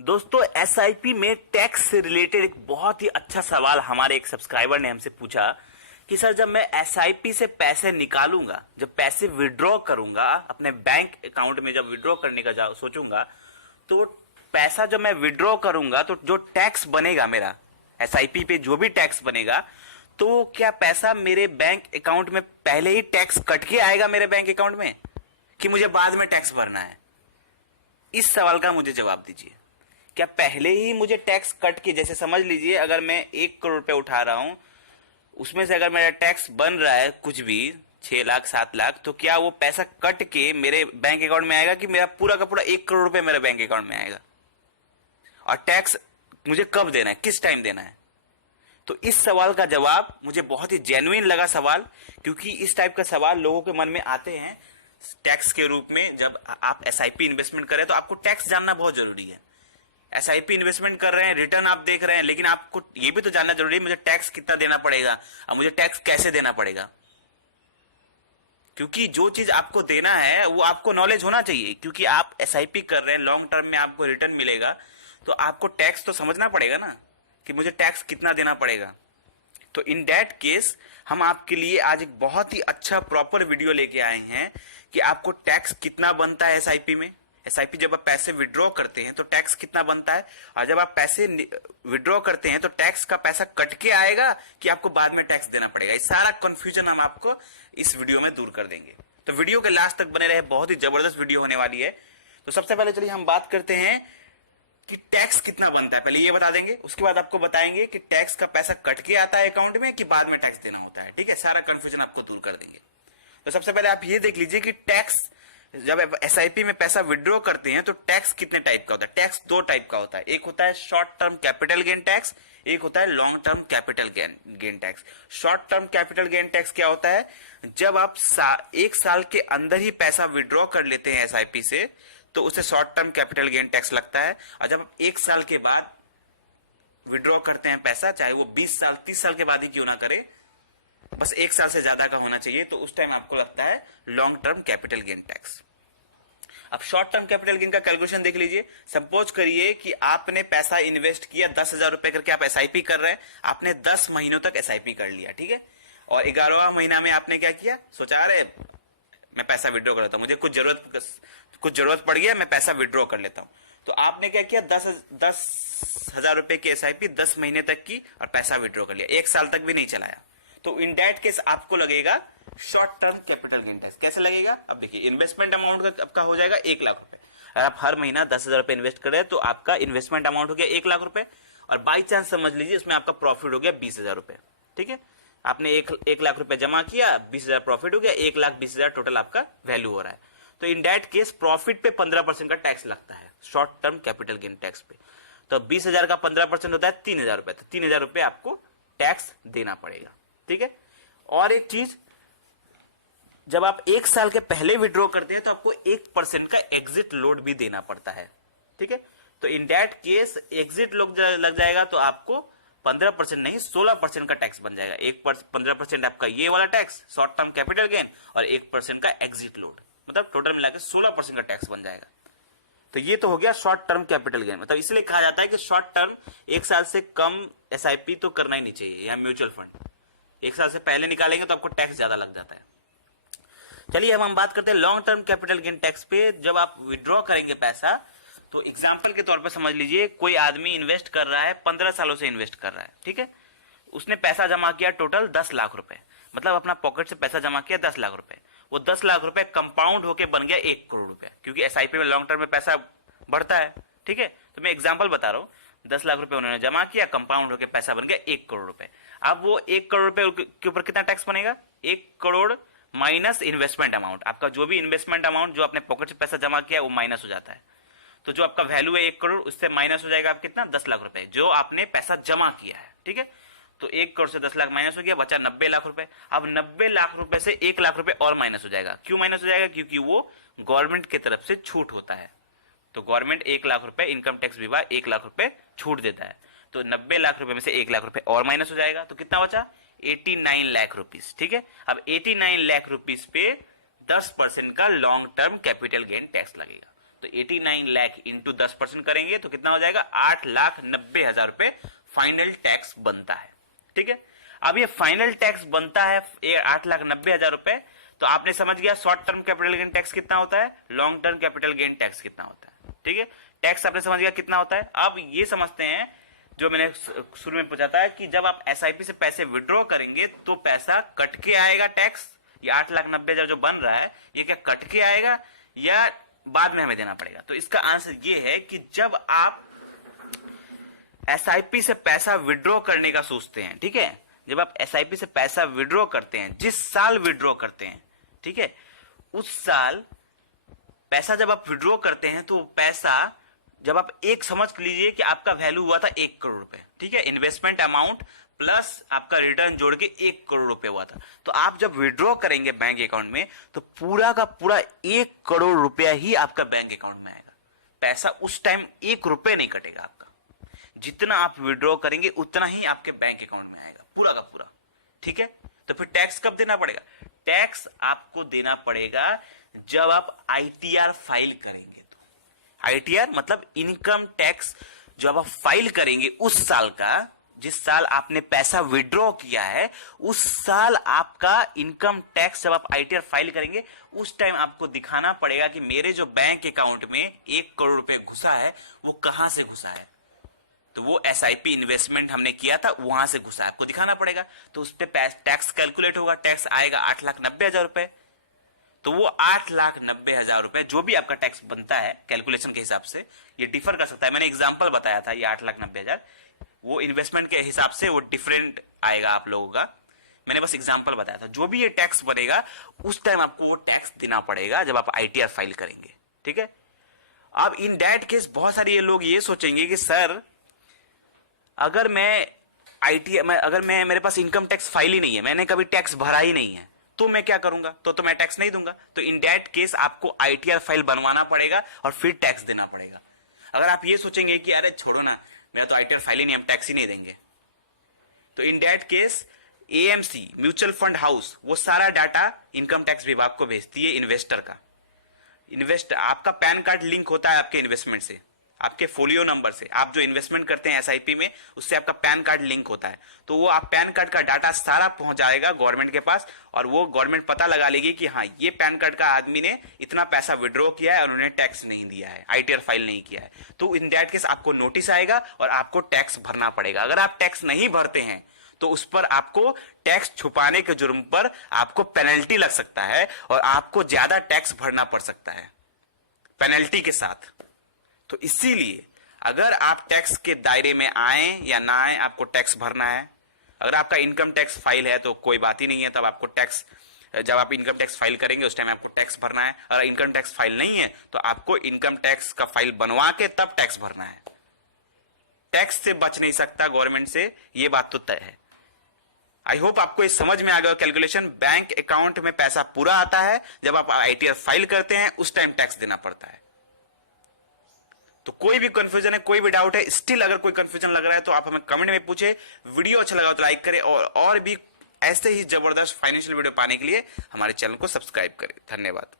दोस्तों एसआईपी में टैक्स से रिलेटेड एक बहुत ही अच्छा सवाल हमारे एक सब्सक्राइबर ने हमसे पूछा कि सर जब मैं एसआईपी से पैसे निकालूंगा, जब पैसे विड्रॉ करूंगा अपने बैंक अकाउंट में, जब विड्रॉ करने का सोचूंगा तो पैसा जब मैं विड्रॉ करूंगा तो जो टैक्स बनेगा मेरा एसआईपी पे, जो भी टैक्स बनेगा, तो क्या पैसा मेरे बैंक अकाउंट में पहले ही टैक्स कट के आएगा मेरे बैंक अकाउंट में, कि मुझे बाद में टैक्स भरना है? इस सवाल का मुझे जवाब दीजिए। क्या पहले ही मुझे टैक्स कट के, जैसे समझ लीजिए अगर मैं 1 करोड़ रुपए उठा रहा हूं, उसमें से अगर मेरा टैक्स बन रहा है कुछ भी 6 लाख 7 लाख, तो क्या वो पैसा कट के मेरे बैंक अकाउंट में आएगा कि मेरा पूरा का पूरा 1 करोड़ रुपए मेरे बैंक अकाउंट में आएगा? और टैक्स मुझे कब देना है, किस टाइम देना है? तो इस सवाल का जवाब मुझे बहुत ही जेन्युइन लगा सवाल, क्योंकि इस टाइप का सवाल लोगों के मन में आते हैं टैक्स के रूप में। जब आप एसआईपी इन्वेस्टमेंट करें तो आपको टैक्स जानना बहुत जरूरी है। एसआईपी इन्वेस्टमेंट कर रहे हैं, रिटर्न आप देख रहे हैं, लेकिन आपको यह भी तो जानना जरूरी है मुझे टैक्स कितना देना पड़ेगा और मुझे टैक्स कैसे देना पड़ेगा। क्योंकि जो चीज आपको देना है वो आपको नॉलेज होना चाहिए, क्योंकि आप एसआईपी कर रहे हैं, लॉन्ग टर्म में आपको रिटर्न मिलेगा, तो आपको टैक्स तो समझना पड़ेगा ना कि मुझे टैक्स कितना देना पड़ेगा। तो इन दैट केस हम आपके लिए आज एक बहुत ही अच्छा प्रॉपर वीडियो लेके आए हैं कि आपको टैक्स कितना बनता है एसआईपी में। एसआईपी जब आप पैसे विड्रॉ करते हैं तो टैक्स कितना बनता है, और जब आप पैसे विड्रॉ करते हैं तो टैक्स का पैसा कट के आएगा कि आपको बाद में टैक्स देना पड़ेगा। ये सारा कंफ्यूजन हम आपको इस वीडियो में दूर कर देंगे। तो वीडियो के लास्ट तक बने रहे, बहुत ही जबरदस्त वीडियो होने वाली है। तो सबसे पहले चलिए हम बात करते हैं कि टैक्स कितना बनता है, पहले ये बता देंगे, उसके बाद आपको बताएंगे कि टैक्स का पैसा कट के आता है अकाउंट में कि बाद में टैक्स देना होता है। ठीक है, सारा कंफ्यूजन आपको दूर कर देंगे। तो सबसे पहले आप ये देख लीजिए कि टैक्स, जब एसआईपी में पैसा विड्रॉ करते हैं तो टैक्स कितने टाइप का होता है। टैक्स 2 टाइप का होता है, एक होता है short term capital gain tax, एक होता है long term capital gain tax. Short term capital gain tax क्या होता है, जब आप 1 साल के अंदर ही पैसा विड्रॉ कर लेते हैं एसआईपी से तो उसे short term capital gain tax लगता है। और जब आप 1 साल के बाद विड्रॉ करते हैं पैसा, चाहे वो 20 साल 30 साल के बाद ही क्यों ना करे, बस 1 साल से ज्यादा का होना चाहिए, तो उस टाइम आपको लगता है long term capital gain tax. अब शॉर्ट टर्म कैपिटल गेन का कैलकुलेशन देख लीजिए। सपोज करिए कि आपने पैसा इन्वेस्ट किया 10,000 रुपए करके, आप एसआईपी कर रहे हैं, आपने 10 महीनों तक एसआईपी कर लिया, ठीक है। और 11वां महीना में आपने क्या किया, सोचा रहे मैं पैसा विड्रॉ कर लेता हूं, मुझे कुछ जरूरत पड़ गया, मैं पैसा विड्रॉ कर लेता हूं। तो आपने क्या किया, 10,000 रुपए की एसआईपी 10 महीने तक की और पैसा विड्रॉ कर लिया, 1 साल तक भी नहीं चलाया। तो इन दैट केस आपको लगेगा short term capital gain tax. कैसे लगेगा, अब देखिए, इन्वेस्टमेंट अमाउंट आपका हो जाएगा 1 लाख रुपए। अगर आप हर महीना 10,000 रुपए इन्वेस्ट कर रहे हैं तो आपका इन्वेस्टमेंट अमाउंट हो गया 1 लाख रुपए, और बाई चांस समझ लीजिए इसमें आपका प्रॉफिट हो गया 20,000 रुपए। ठीक है, आपने 1 लाख रुपए जमा किया, 20,000 प्रॉफिट हो गया, 1,20,000 टोटल आपका वैल्यू हो रहा है। तो इन दैट केस प्रॉफिट पे 15% का टैक्स लगता है short term capital gain tax पे। तो 20,000 का 15% होता है 3,000 रुपए, तो 3,000 रुपए आपको टैक्स देना पड़ेगा। ठीक है, और एक चीज, जब आप 1 साल के पहले विड्रॉ करते हैं तो आपको 1% का एग्जिट लोड भी देना पड़ता है। ठीक है, तो in that case exit load लग जाएगा तो आपको 15% नहीं 16% का टैक्स बन जाएगा। 15% आपका ये वाला tax short term capital gain और 1% का एग्जिट लोड, मतलब टोटल मिलाकर 16% का टैक्स बन जाएगा। तो ये तो हो गया शॉर्ट टर्म कैपिटल गेन। मतलब इसलिए कहा जाता है कि शॉर्ट टर्म 1 साल से कम एसआईपी तो करना ही नहीं चाहिए, या म्यूचुअल फंड 1 साल से पहले निकालेंगे तो आपको टैक्स ज्यादा लग जाता है। चलिए अब हम बात करते हैं long term capital gain tax पे। जब आप विड्रॉ करेंगे पैसा, तो एग्जांपल के तौर पे समझ लीजिए कोई आदमी इन्वेस्ट कर रहा है, 15 सालों से इन्वेस्ट कर रहा है, ठीक है। उसने पैसा जमा किया टोटल 10 लाख रुपए, मतलब अपना पॉकेट से पैसा जमा किया 10 लाख रुपए। वो 10 लाख रुपए कंपाउंड होकर बन गया 1 करोड़ रुपए, क्योंकि एसआईपी में लॉन्ग टर्म में पैसा बढ़ता है। ठीक है, तो मैं एग्जाम्पल बता रहा हूं, 10 लाख रुपए उन्होंने जमा किया, कंपाउंड होकर पैसा बन गया 1 करोड़ रुपए। अब वो 1 करोड़ रुपए के ऊपर कितना टैक्स बनेगा, 1 करोड़ माइनस इन्वेस्टमेंट अमाउंट। आपका जो भी इन्वेस्टमेंट अमाउंट जो आपने पॉकेट से पैसा जमा किया वो माइनस हो जाता है। तो जो आपका वैल्यू है 1 करोड़, उससे माइनस हो जाएगा आप कितना, 10 लाख रुपए जो आपने पैसा जमा किया है। ठीक है, तो 1 करोड़ से 10 लाख माइनस हो गया, बचा 90 लाख रुपए। अब 90 लाख रुपए से 1 लाख रुपए और माइनस हो जाएगा। क्यों माइनस हो जाएगा, क्योंकि वो गवर्नमेंट की तरफ से छूट होता है। तो गवर्नमेंट 1 लाख रुपए, इनकम टैक्स विभाग 1 लाख रुपए छूट देता है। तो 90 लाख रुपए में से 1 लाख रुपए और माइनस हो जाएगा, तो कितना बचा, 89 लाख रुपीस। ठीक है, अब 89 लाख रुपीस पे 10% का long term capital gain tax लगेगा। तो 89 लाख इंटू 10% करेंगे तो कितना हो जाएगा, 8,90,000 रुपए फाइनल टैक्स बनता है। ठीक है, अब ये फाइनल टैक्स बनता है 8,90,000 रुपए, तो आपने समझ गया short term capital gain tax कितना होता है, long term capital gain tax कितना होता है। ठीक है, टैक्स आपने समझ गया कितना होता है। अब ये समझते हैं जो मैंने शुरू में पूछा था कि जब आप एसआईपी से पैसे विड्रॉ करेंगे तो पैसा कट के आएगा टैक्स, ये 8,90,000 जो बन रहा है ये क्या कट के आएगा या बाद में हमें देना पड़ेगा। तो इसका आंसर ये है कि जब आप एसआईपी से पैसा विड्रॉ करने का सोचते हैं, ठीक है, जब आप एसआईपी से पैसा विड्रॉ करते हैं, जिस साल विड्रॉ करते हैं, ठीक है, उस साल पैसा जब आप विड्रॉ करते हैं तो पैसा जब आप एक समझ लीजिए कि आपका वैल्यू हुआ था 1 करोड़ रुपए, ठीक है, इन्वेस्टमेंट अमाउंट प्लस आपका रिटर्न जोड़ के 1 करोड़ रुपए हुआ था। तो आप जब विड्रॉ करेंगे बैंक अकाउंट में तो पूरा का पूरा 1 करोड़ रुपया ही आपका बैंक अकाउंट में आएगा। पैसा उस टाइम 1 रुपए नहीं कटेगा आपका, जितना आप विड्रॉ करेंगे उतना ही आपके बैंक अकाउंट में आएगा पूरा का पूरा। ठीक है, तो फिर टैक्स कब देना पड़ेगा, टैक्स आपको देना पड़ेगा जब आप आईटीआर फाइल करेंगे। आईटीआर मतलब इनकम टैक्स जब आप फाइल करेंगे उस साल का, जिस साल आपने पैसा विड्रॉ किया है उस साल आपका इनकम टैक्स जब आप आईटीआर फाइल करेंगे उस टाइम आपको दिखाना पड़ेगा कि मेरे जो बैंक अकाउंट में 1 करोड़ रुपए घुसा है वो कहां से घुसा है। तो वो एसआईपी इन्वेस्टमेंट हमने किया था वहां से घुसा है, आपको दिखाना पड़ेगा। तो उस पर टैक्स कैलकुलेट होगा, टैक्स आएगा 8,90,000 रुपए। तो वो 8,90,000 रुपए जो भी आपका टैक्स बनता है कैलकुलेशन के हिसाब से, ये डिफर कर सकता है। मैंने एग्जांपल बताया था ये 8,90,000, वो इन्वेस्टमेंट के हिसाब से वो डिफरेंट आएगा आप लोगों का, मैंने बस एग्जांपल बताया था। जो भी ये टैक्स बनेगा उस टाइम आपको वो टैक्स देना पड़ेगा जब आप आईटीआर फाइल करेंगे। ठीक है, अब इन दैट केस बहुत सारे ये लोग ये सोचेंगे कि सर अगर मैं मेरे पास इनकम टैक्स फाइल ही नहीं है, मैंने कभी टैक्स भरा ही नहीं है, तो मैं क्या करूंगा, तो मैं टैक्स नहीं दूंगा। तो इन दैट केस आपको आईटीआर फाइल बनवाना पड़ेगा और फिर टैक्स देना पड़ेगा। अगर आप ये सोचेंगे कि अरे छोड़ो ना, मेरा तो आईटीआर फाइल ही नहीं, हम टैक्स ही नहीं देंगे, तो in that case AMC mutual fund house वो सारा डाटा इनकम टैक्स विभाग को भेजती है इन्वेस्टर का। आपका पैन कार्ड लिंक होता है आपके इन्वेस्टमेंट से, आपके फोलियो नंबर से, आप जो इन्वेस्टमेंट करते हैं एसआईपी में उससे आपका पैन कार्ड लिंक होता है। तो वो आप पैन कार्ड का डाटा सारा पहुंच जाएगा गवर्नमेंट के पास और वो गवर्नमेंट पता लगा लेगी कि हाँ ये पैन कार्ड का आदमी ने इतना पैसा विड्रॉ किया है और उन्होंने टैक्स नहीं दिया है, आईटीआर फाइल नहीं किया है। तो इन दैट केस आपको नोटिस आएगा और आपको टैक्स भरना पड़ेगा। अगर आप टैक्स नहीं भरते हैं तो उस पर आपको टैक्स छुपाने के जुर्म पर आपको पेनल्टी लग सकता है और आपको ज्यादा टैक्स भरना पड़ सकता है पेनल्टी के साथ। तो इसीलिए अगर आप टैक्स के दायरे में आए या ना आए आपको टैक्स भरना है। अगर आपका इनकम टैक्स फाइल है तो कोई बात ही नहीं है, तब आपको टैक्स, जब आप इनकम टैक्स फाइल करेंगे उस टाइम आपको टैक्स भरना है। अगर इनकम टैक्स फाइल नहीं है तो आपको इनकम टैक्स का फाइल बनवा के तब टैक्स भरना है। टैक्स से बच नहीं सकता गवर्नमेंट से, ये बात तो तय है। आई होप आपको ये समझ में आ गया कैलकुलेशन। बैंक अकाउंट में पैसा पूरा आता है, जब आप आईटीआर फाइल करते हैं उस टाइम टैक्स देना पड़ता है। तो कोई भी कंफ्यूजन है, कोई भी डाउट है, स्टिल अगर कोई कंफ्यूजन लग रहा है तो आप हमें कमेंट में पूछे। वीडियो अच्छा लगा तो लाइक करें और भी ऐसे ही जबरदस्त फाइनेंशियल वीडियो पाने के लिए हमारे चैनल को सब्सक्राइब करें। धन्यवाद।